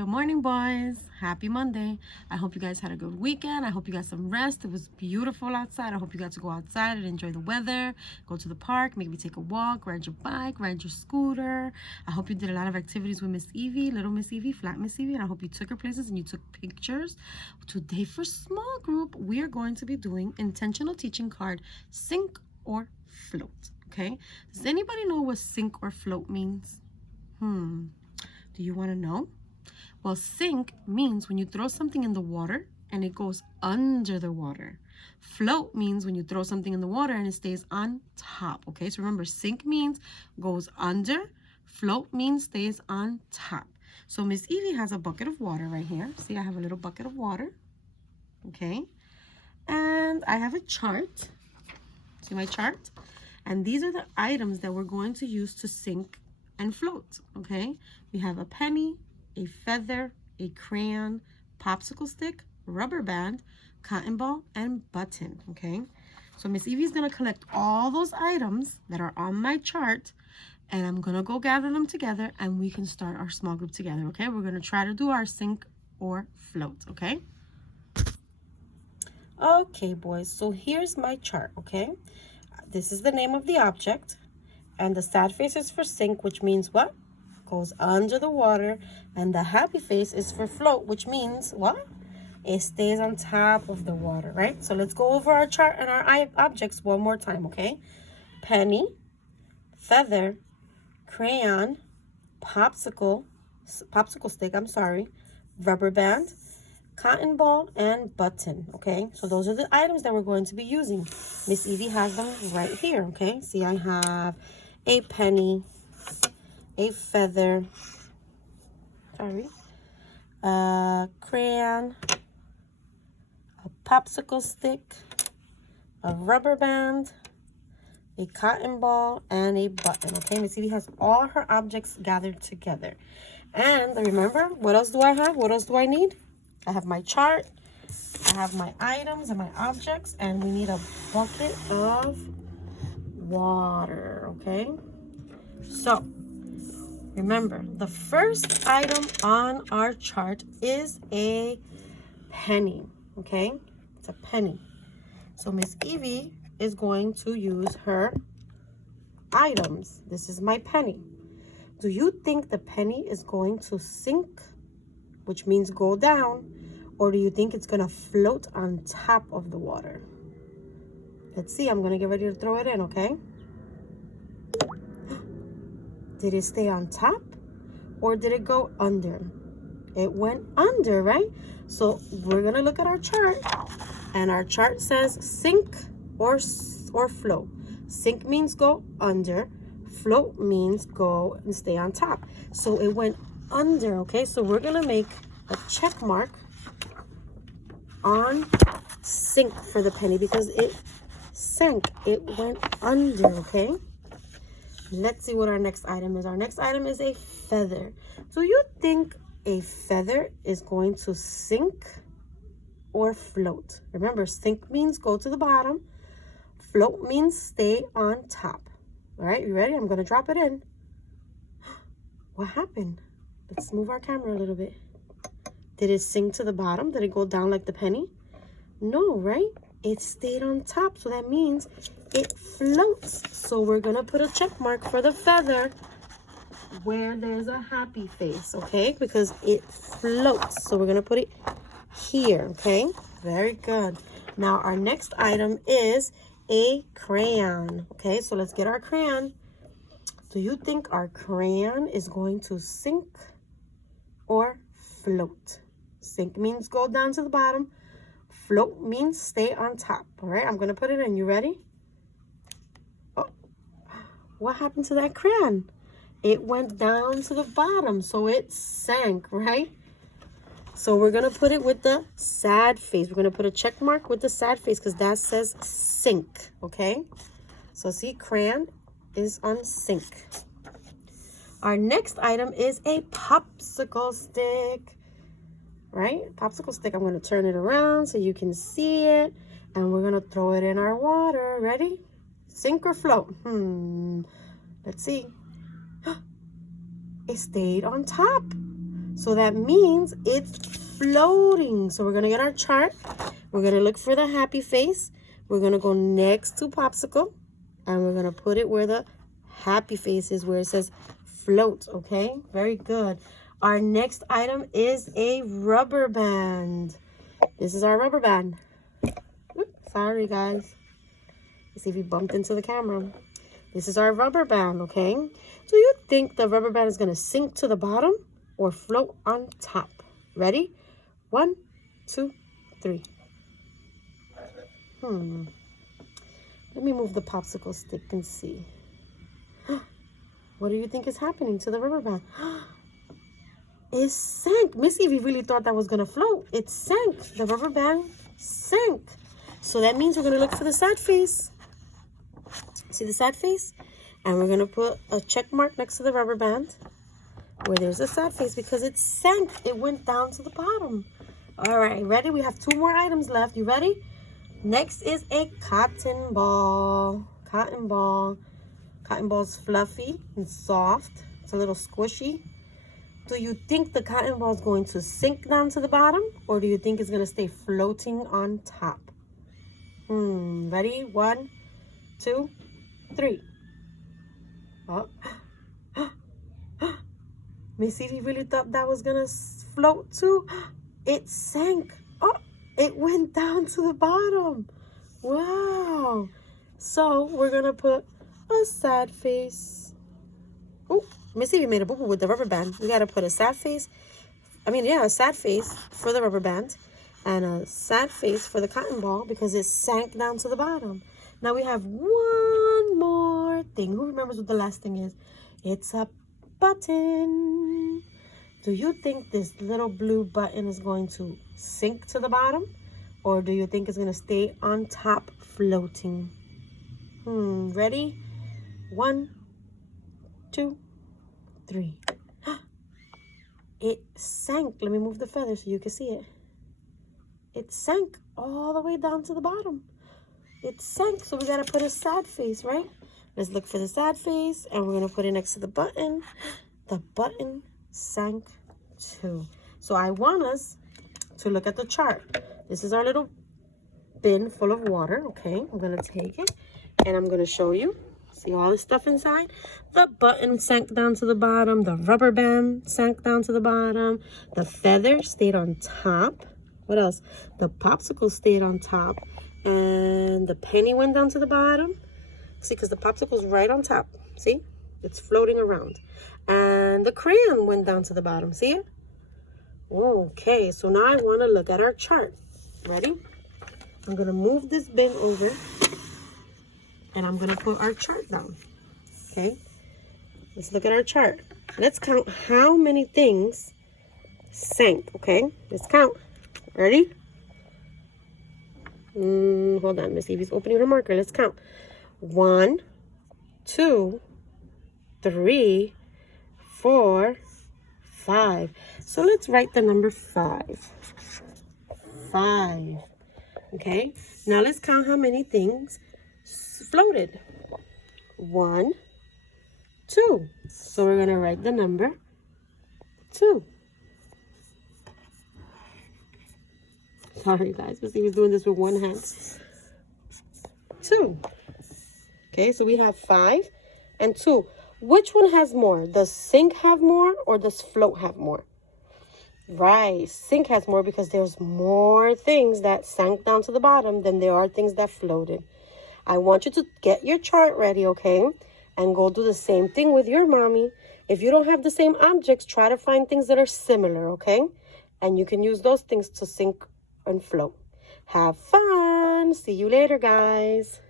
Good morning, boys. Happy Monday. I hope you guys had a good weekend. I hope you got some rest. It was beautiful outside. I hope you got to go outside and enjoy the weather, go to the park, maybe take a walk, ride your bike, ride your scooter. I hope you did a lot of activities with Miss Evie, little Miss Evie, flat Miss Evie, and I hope you took her places and you took pictures. Today for small group, we are going to be doing intentional teaching card, sink or float, okay? Does anybody know what sink or float means? Do you want to know? Well, sink means when you throw something in the water and it goes under the water. Float means when you throw something in the water and it stays on top, okay? So remember, sink means goes under, float means stays on top. So Miss Evie has a bucket of water right here. See, I have a little bucket of water, okay? And I have a chart. See my chart? And these are the items that we're going to use to sink and float, okay? We have a penny, a feather, a crayon, popsicle stick, rubber band, cotton ball, and button, okay? So Miss Evie's gonna collect all those items that are on my chart, and I'm gonna go gather them together and we can start our small group together, okay? We're gonna try to do our sink or float, okay? Okay, boys, so here's my chart, okay? This is the name of the object, and the sad face is for sink, which means what? Goes under the water, and the happy face is for float, which means what? It stays on top of the water, right? So let's go over our chart and our objects one more time, okay? Penny, feather, crayon, popsicle stick, rubber band, cotton ball, and button, okay? So those are the items that we're going to be using. Miss Evie has them right here, okay? See, I have a penny, a feather, a crayon, a popsicle stick, a rubber band, a cotton ball, and a button, okay? Miss Evie has all her objects gathered together. And remember, what else do I have? What else do I need? I have my chart, I have my items and my objects, and we need a bucket of water, okay? So, remember, the first item on our chart is a penny, okay? It's a penny. So Miss Evie is going to use her items. This is my penny. Do you think the penny is going to sink, which means go down, or do you think it's going to float on top of the water? Let's see. I'm going to get ready to throw it in, okay? Did it stay on top or did it go under? It went under, right? So we're going to look at our chart, and our chart says sink or float. Sink means go under. Float means go and stay on top. So it went under, okay? So we're going to make a check mark on sink for the penny because it sank. It went under, okay? Let's see what our next item is. Our next item is a feather. Do you think a feather is going to sink or float? Remember, sink means go to the bottom. Float means stay on top. All right, you ready? I'm going to drop it in. What happened? Let's move our camera a little bit. Did it sink to the bottom? Did it go down like the penny? No, right? It stayed on top, so that means it floats. So we're gonna put a check mark for the feather where there's a happy face, okay? Because it floats. So we're gonna put it here, okay? Very good. Now our next item is a crayon, okay? So let's get our crayon. Do you think our crayon is going to sink or float? Sink means go down to the bottom. Float means stay on top. All right, I'm going to put it in. You ready? Oh, what happened to that crayon? It went down to the bottom, so it sank, right? So we're going to put it with the sad face. We're going to put a check mark with the sad face because that says sink, okay? So see, crayon is on sink. Our next item is a popsicle stick. Right? Popsicle stick, I'm going to turn it around so you can see it. And we're going to throw it in our water. Ready? Sink or float? Let's see. It stayed on top. So that means it's floating. So we're going to get our chart. We're going to look for the happy face. We're going to go next to Popsicle. And we're going to put it where the happy face is, where it says float. Okay, very good. Our next item is a rubber band. This is our rubber band. Oops, sorry, guys. Let's see if we bumped into the camera. This is our rubber band, okay? Do you think the rubber band is going to sink to the bottom or float on top? Ready? 1, 2, 3. Let me move the popsicle stick and see. What do you think is happening to the rubber band? It sank. Miss Evie really thought that was going to float. It sank. The rubber band sank. So that means we're going to look for the sad face. See the sad face? And we're going to put a check mark next to the rubber band where there's a sad face because it sank. It went down to the bottom. All right, ready? We have 2 more items left. You ready? Next is a cotton ball. Cotton ball. Cotton ball's fluffy and soft. It's a little squishy. Do you think the cotton ball is going to sink down to the bottom, or do you think it's going to stay floating on top? Ready? 1, 2, 3. Oh. Miss Evie really thought that was going to float too. It sank. Oh, it went down to the bottom. Wow. So we're going to put a sad face. Oh, Miss Evie made a boo-boo with the rubber band. We got to put a sad face. A sad face for the rubber band. And a sad face for the cotton ball because it sank down to the bottom. Now we have one more thing. Who remembers what the last thing is? It's a button. Do you think this little blue button is going to sink to the bottom? Or do you think it's going to stay on top floating? Ready? 1, 2, 3. It sank. Let me move the feather so you can see it. It sank all the way down to the bottom. It sank, so we got to put a sad face, right? Let's look for the sad face, and we're going to put it next to the button. The button sank too. So I want us to look at the chart. This is our little bin full of water, okay? I'm going to take it, and I'm going to show you. See all the stuff inside? The button sank down to the bottom. The rubber band sank down to the bottom. The feather stayed on top. What else? The popsicle stayed on top. And the penny went down to the bottom. See, because the popsicle's right on top. See? It's floating around. And the crayon went down to the bottom. See it? Okay, so now I want to look at our chart. Ready? I'm going to move this bin over. And I'm going to put our chart down. Okay? Let's look at our chart. Let's count how many things sank. Okay? Let's count. Ready? Hold on. Miss Evie's opening her marker. Let's count. 1, 2, 3, 4, 5. So let's write the number 5. 5. Okay? Now let's count how many things floated. 1, 2. So we're going to write the number 2. Sorry, guys. Miss Evie's doing this with one hand. 2. Okay, so we have 5 and 2. Which one has more? Does sink have more or does float have more? Right, sink has more because there's more things that sank down to the bottom than there are things that floated. I want you to get your chart ready, okay? And go do the same thing with your mommy. If you don't have the same objects, try to find things that are similar, okay? And you can use those things to sink and float. Have fun. See you later, guys.